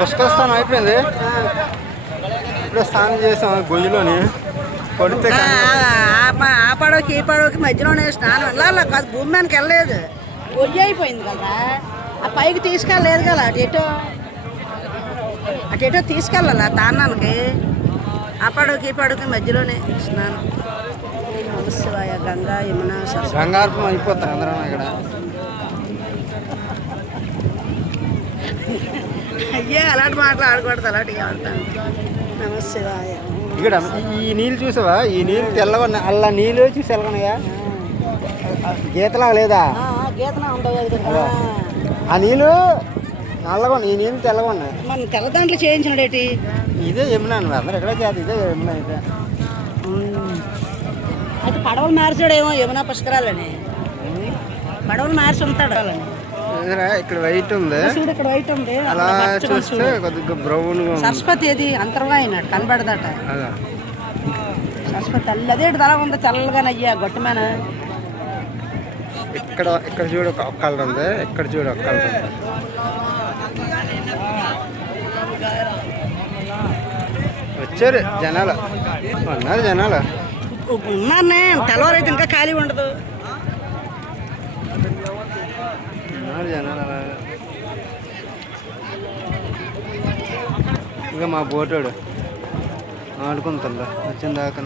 పుష్కర స్నానం అయిపోయింది. ఇప్పుడు స్నానం చేసాం గొయ్యిలోని కొడితే ఆ పడవకి ఈ పడవకి మధ్యలోనే స్నానం వెళ్ళాలి కాదు, భూమి మీదకి వెళ్ళలేదు, గొయ్యి అయిపోయింది కదా, ఆ పైకి తీసుకెళ్ళలేదు కదా, అటేటో తీసుకెళ్ళాలి ఆ తాన్నానికి. ఆ పడవకి ఈ పడవకి మధ్యలోనే స్నానం. శివాయ గంగా యమున గంగార్పం అయిపోతారు అందరం ఇక్కడ. అయ్యే అలాంటి మాటలు ఆడకూడదు, అలాంటివి ఆడతాను. నమశివాయ. ఇక్కడ ఈ నీళ్ళు చూసావా? ఈ నీళ్ళు తెల్లగా అలా నీళ్ళు చూసి తెల్లగనయా, గీతలాగా లేదా? గీతలా ఉండవు. ఆ నీళ్ళు నల్లగా ఉన్నాయి, ఈ నీళ్ళు తెల్లగా ఉన్నాయి. మన తెల్ల దాంట్లో చేయించినాడేటి? ఇదే యమున అందరు ఎక్కడ చేత, ఇదే యమున. ఇదే అయితే పడవలు మార్చాడేమో యమునా పుష్కరాలని, పడవలు మార్చి ఉంటాడు. ఇక్కడ వైట్ ఉంది, ఇక్కడ వైట్ ఉంది, అలా చూస్తే కొద్దిగా బ్రౌన్. సరస్వతి ఏది అంతర్వాయినాడు కనబడదట. సరస్వతి తల్లి అదేంటి తల ఉందో చల్లగా నయ్యా గొట్టమేన. ఇక్కడ ఇక్కడ చూడు ఒక కలర్ ఉంది, ఇక్కడ చూడు ఒక కలర్ ఉంది. వచ్చారు జనాలు, ఉన్నారు జనాలు ఉన్నారనే. తెల్లవారు అయితే ఇంకా ఖాళీ ఉండదు. జనాలు ఇంకా మా బోటోడు ఆడుకుంటుందా వచ్చిన దాకా.